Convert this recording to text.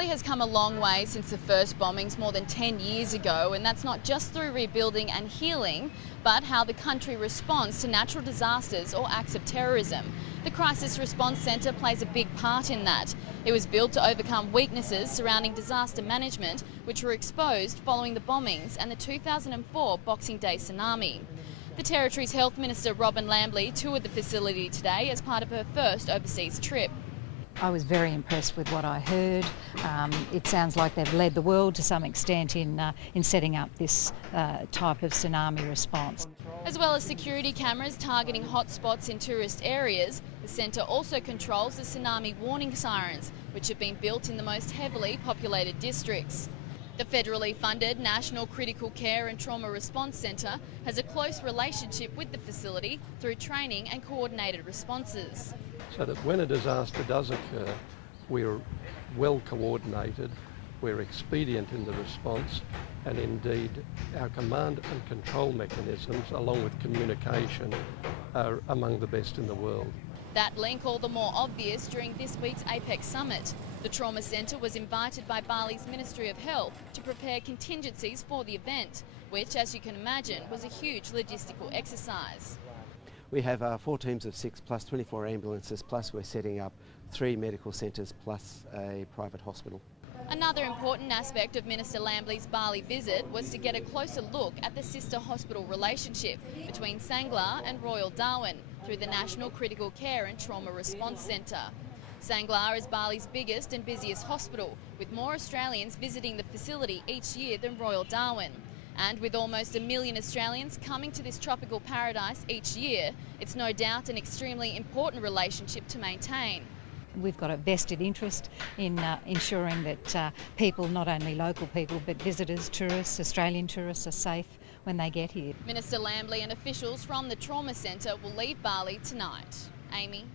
Bali has come a long way since the first bombings more than 10 years ago, and that's not just through rebuilding and healing, but how the country responds to natural disasters or acts of terrorism. The Crisis Response Centre plays a big part in that. It was built to overcome weaknesses surrounding disaster management, which were exposed following the bombings and the 2004 Boxing Day tsunami. The Territory's Health Minister Robyn Lambley toured the facility today as part of her first overseas trip. I was very impressed with what I heard. It sounds like they've led the world to some extent in setting up this type of tsunami response. As well as security cameras targeting hotspots in tourist areas, the centre also controls the tsunami warning sirens, which have been built in the most heavily populated districts. The federally funded National Critical Care and Trauma Response Centre has a close relationship with the facility through training and coordinated responses. So that when a disaster does occur, we're well coordinated, we're expedient in the response, and indeed our command and control mechanisms, along with communication, are among the best in the world. That link all the more obvious during this week's APEC summit. The Trauma Centre was invited by Bali's Ministry of Health to prepare contingencies for the event, which, as you can imagine, was a huge logistical exercise. We have 4 teams of 6 plus 24 ambulances, plus we're setting up 3 medical centres plus a private hospital. Another important aspect of Minister Lambley's Bali visit was to get a closer look at the sister hospital relationship between Sangla and Royal Darwin through the National Critical Care and Trauma Response Centre. Sangla is Bali's biggest and busiest hospital, with more Australians visiting the facility each year than Royal Darwin. And with almost 1 million Australians coming to this tropical paradise each year, it's no doubt an extremely important relationship to maintain. We've got a vested interest in ensuring that people, not only local people, but visitors, tourists, Australian tourists, are safe when they get here. Minister Lambley and officials from the Trauma Centre will leave Bali tonight. Amy.